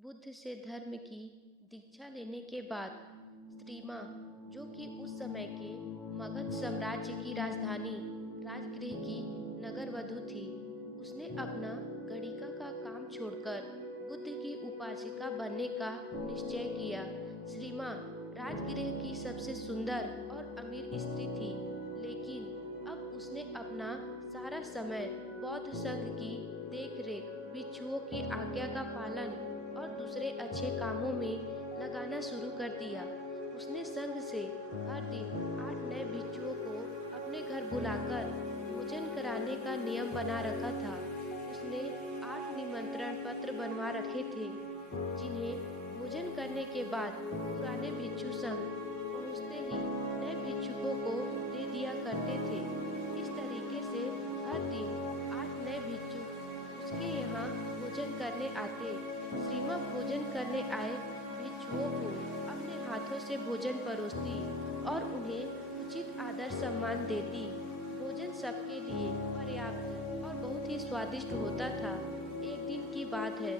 बुद्ध से धर्म की दीक्षा लेने के बाद स्त्री माँ, जो कि उस समय के मगध साम्राज्य की राजधानी राजगृह की नगर वधु थी, उसने अपना गणिका का काम छोड़कर बुद्ध की उपासिका बनने का निश्चय किया। श्री माँ राजगृह की सबसे सुंदर और अमीर स्त्री थी, लेकिन अब उसने अपना सारा समय बौद्ध संघ की देखरेख, भिक्षुओं की आज्ञा का पालन और दूसरे अच्छे कामों में लगाना शुरू कर दिया। उसने संघ से हर दिन 8 नए भिक्षुओं को अपने घर बुलाकर भोजन कराने का नियम बना रखा था। उसने 8 निमंत्रण पत्र बनवा रखे थे, जिन्हें भोजन करने के बाद पुराने भिक्षु संघ पहुँचते ही नए भिक्षुकों को दे दिया करते थे। इस तरीके से हर दिन 8 नए भिक्षु उसके यहाँ भोजन करने आते। श्री माँ भोजन करने आए भिक्षुओं को अपने हाथों से भोजन परोसती और उन्हें उचित आदर सम्मान देती। भोजन सबके लिए पर्याप्त और बहुत ही स्वादिष्ट होता था। एक दिन की बात है,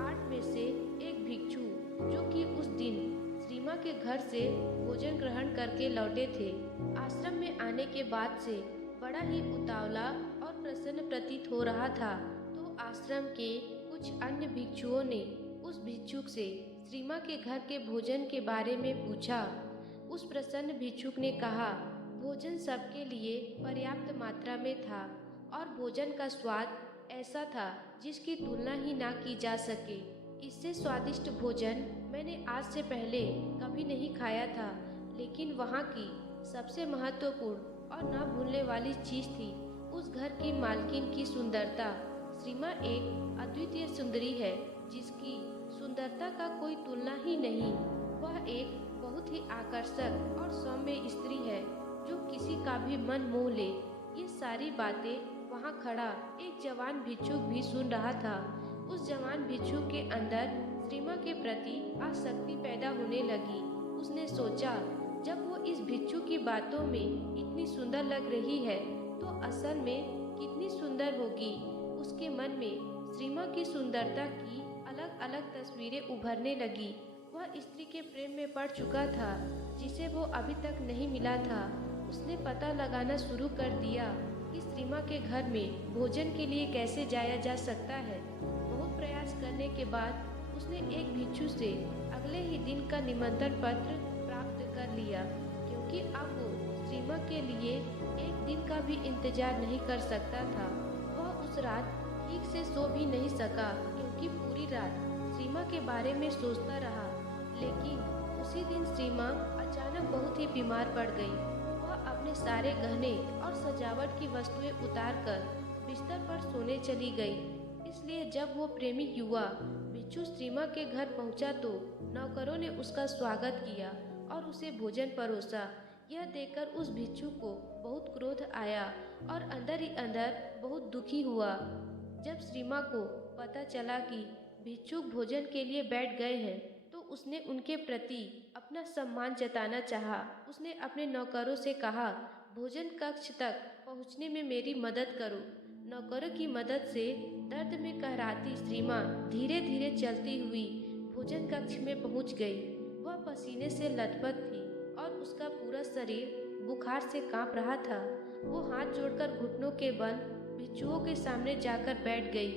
8 में से एक भिक्षु, जो कि उस दिन श्री माँ के घर से भोजन ग्रहण करके लौटे थे, आश्रम में आने के बाद से बड़ा ही उतावला और प्रसन्न प्रतीत हो रहा था। तो आश्रम के कुछ अन्य भिक्षुओं ने उस भिक्षुक से श्री माँ के घर के भोजन के बारे में पूछा। उस प्रसन्न भिक्षुक ने कहा, भोजन सबके लिए पर्याप्त मात्रा में था और भोजन का स्वाद ऐसा था जिसकी तुलना ही ना की जा सके। इससे स्वादिष्ट भोजन मैंने आज से पहले कभी नहीं खाया था, लेकिन वहाँ की सबसे महत्वपूर्ण और न भूलने वाली चीज़ थी उस घर की मालकिन की सुंदरता। श्री माँ एक अद्वितीय सुंदरी है, जिसकी सुंदरता का कोई तुलना ही नहीं। वह एक बहुत ही आकर्षक और सौम्य स्त्री है, जो किसी का भी मन मोह ले। ये सारी बातें वहाँ खड़ा एक जवान भिक्षुक भी सुन रहा था। उस जवान भिक्षुक के अंदर श्री माँ के प्रति आसक्ति पैदा होने लगी। उसने सोचा, जब वो इस भिक्षु की बातों में इतनी सुंदर लग रही है, तो असल में कितनी सुंदर होगी। उसके मन में श्री माँ की सुंदरता की अलग अलग तस्वीरें उभरने लगी। वह स्त्री के प्रेम में पड़ चुका था, जिसे वो अभी तक नहीं मिला था। उसने पता लगाना शुरू कर दिया कि श्री माँ के घर में भोजन के लिए कैसे जाया जा सकता है। बहुत प्रयास करने के बाद उसने एक भिक्षु से अगले ही दिन का निमंत्रण पत्र प्राप्त कर लिया, क्योंकि अब वो श्री माँ के लिए एक दिन का भी इंतजार नहीं कर सकता था। वह उस रात ठीक से सो भी नहीं सका, क्योंकि पूरी रात श्री माँ के बारे में सोचता रहा। लेकिन उसी दिन श्री माँ अचानक बहुत ही बीमार पड़ गई। वह अपने सारे गहने और सजावट की वस्तुएं उतारकर बिस्तर पर सोने चली गई। इसलिए जब वो प्रेमी युवा भिक्षु श्री माँ के घर पहुंचा, तो नौकरों ने उसका स्वागत किया और उसे भोजन परोसा। यह देखकर उस भिक्षु को बहुत क्रोध आया और अंदर ही अंदर बहुत दुखी हुआ। जब श्री माँ को पता चला कि भिक्षुक भोजन के लिए बैठ गए हैं, तो उसने उनके प्रति अपना सम्मान जताना चाहा। उसने अपने नौकरों से कहा, भोजन कक्ष तक पहुँचने में मेरी मदद करो। नौकरों की मदद से दर्द में कहराती श्री माँ धीरे धीरे चलती हुई भोजन कक्ष में पहुँच गई। वह पसीने से लथपथ थी और उसका पूरा शरीर बुखार से कांप रहा था। वो हाथ जोड़कर घुटनों के बल भिक्षुओं के सामने जाकर बैठ गई।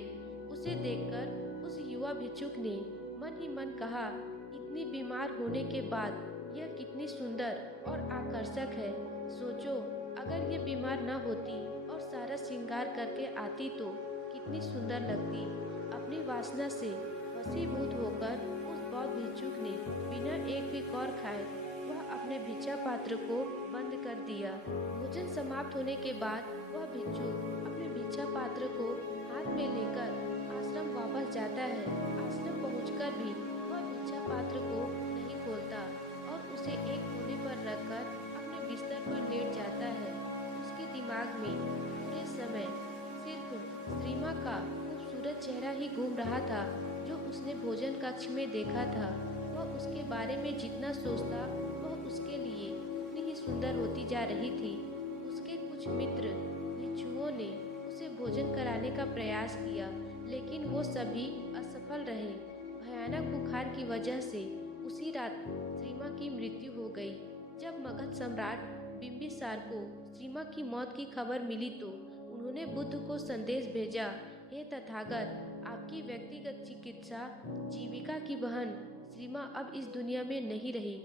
उसे देखकर उस युवा भिक्षुक ने मन ही मन कहा, इतनी बीमार होने के बाद यह कितनी सुंदर और आकर्षक है। सोचो, अगर ये बीमार न होती और सारा श्रृंगार करके आती तो कितनी सुंदर लगती। अपनी वासना से वशीभूत होकर उस बौद्ध भिक्षुक ने बिना एक भी कौर खाए वह अपने भिक्षा पात्र को बंद कर दिया। भोजन समाप्त होने के बाद वह भिक्षुक अपने भिक्षा पात्र को हाथ में लेकर आश्रम वापस जाता है। आश्रम पहुंचकर भी वह भिक्षा पात्र को नहीं खोलता और उसे एक कोने पर रखकर अपने बिस्तर पर लेट जाता है। उसके दिमाग में पूरे समय सिर्फ श्री माँ का खूबसूरत चेहरा ही घूम रहा था, जो उसने भोजन कक्ष में देखा था। वह उसके बारे में जितना सोचता, वह उसके लिए उतनी ही सुंदर होती जा रही थी। उसके कुछ मित्र भिक्षुओं ने उसे भोजन कराने का प्रयास किया, लेकिन वो सभी असफल रहे। भयानक बुखार की वजह से उसी रात श्रीमा की मृत्यु हो गई। जब मगध सम्राट बिंबिसार को श्रीमा की मौत की खबर मिली तो उन्होंने बुद्ध को संदेश भेजा, हे तथागत, आपकी व्यक्तिगत चिकित्सा जीविका की बहन श्रीमा अब इस दुनिया में नहीं रही।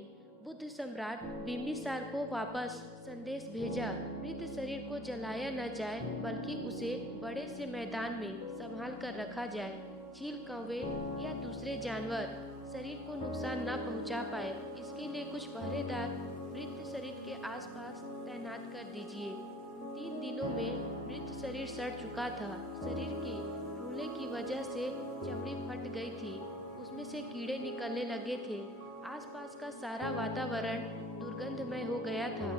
बुद्ध सम्राट बिंबिसार को वापस संदेश भेजा, मृत शरीर को जलाया न जाए बल्कि उसे बड़े से मैदान में संभाल कर रखा जाए। चील, कौवे या दूसरे जानवर शरीर को नुकसान न पहुंचा पाए, इसके लिए कुछ पहरेदार मृत शरीर के आसपास तैनात कर दीजिए। 3 दिनों में मृत शरीर सड़ चुका था। शरीर के फूलने की वजह से चमड़ी फट गई थी, उसमें से कीड़े निकलने लगे थे। आसपास का सारा वातावरण दुर्गंधमय हो गया था।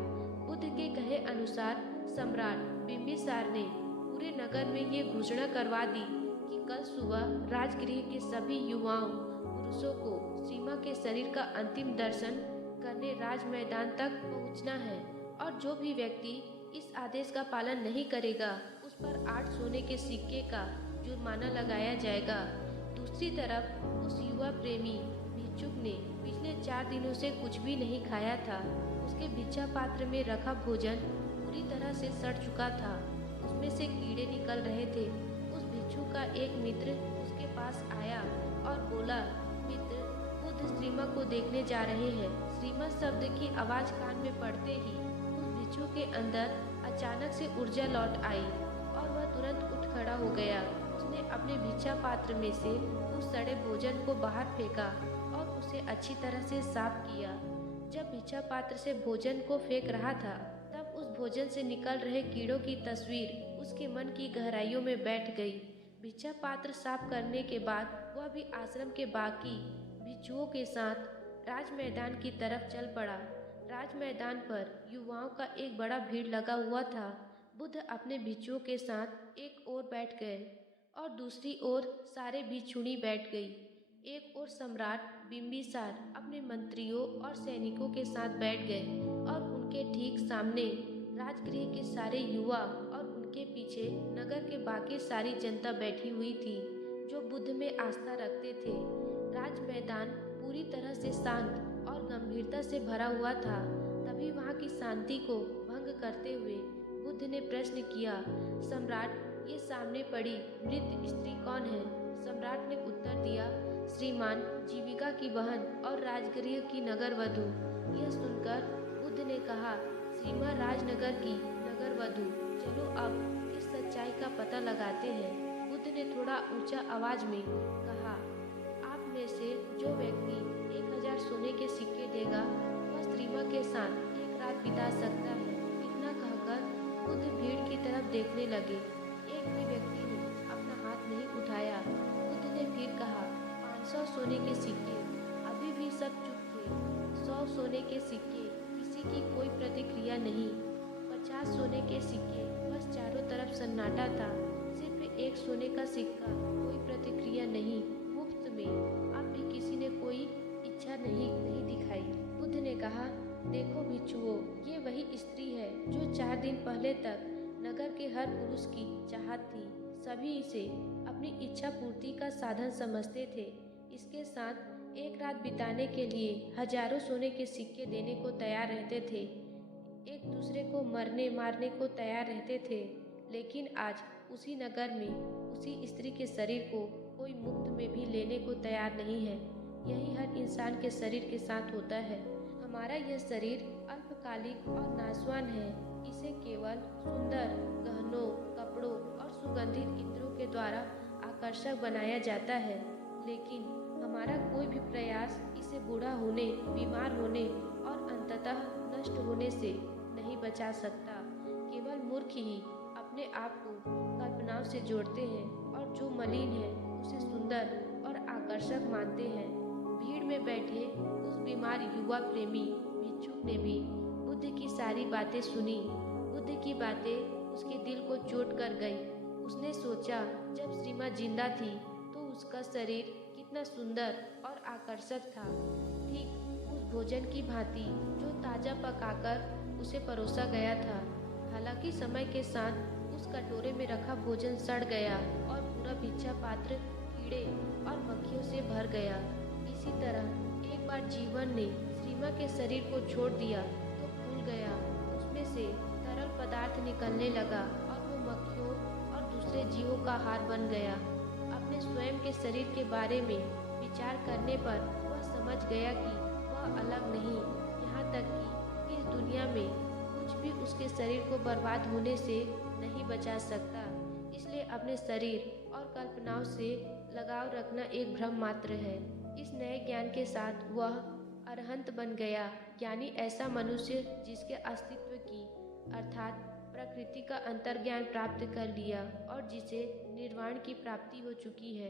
बुद्ध के कहे अनुसार सम्राट बिंबिसार ने पूरे नगर में ये घोषणा करवा दी कि कल सुबह राजगृह के सभी युवाओं पुरुषों को श्रीमा के शरीर का अंतिम दर्शन करने राज मैदान तक पहुंचना है, और जो भी व्यक्ति इस आदेश का पालन नहीं करेगा उस पर 8 सोने के सिक्के का जुर्माना लगाया जाएगा। दूसरी तरफ उस युवा प्रेमी भिक्षुक ने पिछले 4 दिनों से कुछ भी नहीं खाया था। उसके भिक्षा पात्र में रखा भोजन पूरी तरह से सड़ चुका था, उसमें से कीड़े निकल रहे थे। उस भिक्षुक का एक मित्र उसके पास आया और बोला, मित्र, बुद्ध श्रीमा को देखने जा रहे हैं। श्रीमा शब्द की आवाज कान में पड़ते ही उस भिक्षुक के अंदर अचानक से ऊर्जा लौट आई और वह तुरंत उठ खड़ा हो गया। उसने अपने भिक्षा पात्र में से उस सड़े भोजन को बाहर फेंका और उसे अच्छी तरह से साफ किया। जब भिक्षा पात्र से भोजन को फेंक रहा था तब उस भोजन से निकल रहे कीड़ों की तस्वीर उसके मन की गहराइयों में बैठ गई। भिक्षा पात्र साफ करने के बाद वह भी आश्रम के बाकी भिक्षुओं के साथ राज मैदान की तरफ चल पड़ा। राज मैदान पर युवाओं का एक बड़ा भीड़ लगा हुआ था। बुद्ध अपने भिक्षुओं के साथ एक ओर बैठ गए और दूसरी ओर सारे भिक्षुणी बैठ गई। एक ओर सम्राट बिंबिसार अपने मंत्रियों और सैनिकों के साथ बैठ गए और उनके ठीक सामने राजगृह के सारे युवा और उनके पीछे नगर के बाकी सारी जनता बैठी हुई थी जो बुद्ध में आस्था रखते थे। राज मैदान पूरी तरह से शांत और गंभीरता से भरा हुआ था। तभी वहाँ की शांति को भंग करते हुए बुद्ध ने प्रश्न किया, सम्राट, ये सामने पड़ी मृत स्त्री कौन है? सम्राट ने उत्तर दिया, श्रीमान, जीविका की बहन और राजगृह की नगर वधु। यह सुनकर बुद्ध ने कहा, श्रीमा राजनगर की नगर वधु, चलो अब इस सच्चाई का पता लगाते हैं। बुद्ध ने थोड़ा ऊंचा आवाज में कहा, आप में से जो व्यक्ति 1000 सोने के सिक्के देगा वह श्रीमा के साथ एक रात बिता सकता है। इतना कहकर बुद्ध भीड़ की तरफ देखने लगे। एक भी व्यक्ति ने अपना हाथ नहीं उठाया। बुद्ध ने फिर कहा, 500 सोने के सिक्के। अभी भी सब चुप थे। 100 सोने के सिक्के, किसी की कोई प्रतिक्रिया नहीं। 50 सोने के सिक्के, बस चारों तरफ सन्नाटा था। सिर्फ 1 सोने का सिक्का, कोई प्रतिक्रिया नहीं। मुफ्त में अब भी किसी ने कोई इच्छा नहीं दिखाई। बुद्ध ने कहा, देखो भिक्षुओं, ये वही स्त्री है जो 4 दिन पहले तक नगर के हर पुरुष की चाहत थी। सभी इसे अपनी इच्छा पूर्ति का साधन समझते थे। इसके साथ एक रात बिताने के लिए हजारों सोने के सिक्के देने को तैयार रहते थे। एक दूसरे को मरने मारने को तैयार रहते थे। लेकिन आज उसी नगर में उसी स्त्री के शरीर को कोई मुफ्त में भी लेने को तैयार नहीं है। यही हर इंसान के शरीर के साथ होता है। हमारा यह शरीर अल्पकालिक और नाशवान है। इसे केवल सुंदर गहनों, कपड़ों और सुगंधित इत्रों के द्वारा आकर्षक बनाया जाता है, लेकिन हमारा कोई भी प्रयास इसे बूढ़ा होने, बीमार होने और अंततः नष्ट होने से नहीं बचा सकता। केवल मूर्ख ही अपने आप को कल्पनाओं से जोड़ते हैं और जो मलिन है उसे सुंदर और आकर्षक मानते हैं। भीड़ में बैठे उस बीमार युवा प्रेमी भिक्षुक ने भी बुद्ध की सारी बातें सुनी। बुद्ध की बातें उसके दिल को चोट कर गई। उसने सोचा, जब श्रीमा जिंदा थी तो उसका शरीर कितना सुंदर और आकर्षक था, ठीक उस भोजन की भांति जो ताजा पकाकर उसे परोसा गया था। हालांकि समय के साथ उस कटोरे में रखा भोजन सड़ गया और पूरा भिक्षा पात्र कीड़े और मक्खियों से भर गया। इसी तरह एक बार जीवन ने सीमा के शरीर को छोड़ दिया तो फूल गया। उसमें से तरल पदार्थ निकलने लगा और वो मक्खियों और दूसरे जीवों का आहार बन गया। अपने स्वयं के शरीर के बारे में विचार करने पर वह समझ गया कि वह अलग नहीं, यहाँ तक कि इस दुनिया में कुछ भी उसके शरीर को बर्बाद होने से नहीं बचा सकता। इसलिए अपने शरीर और कल्पनाओं से लगाव रखना एक भ्रम मात्र है। इस नए ज्ञान के साथ वह अरहंत बन गया, यानी ऐसा मनुष्य जिसके अस्तित्व की अर्थात प्रकृति का अंतर्ज्ञान प्राप्त कर लिया और जिसे निर्वाण की प्राप्ति हो चुकी है।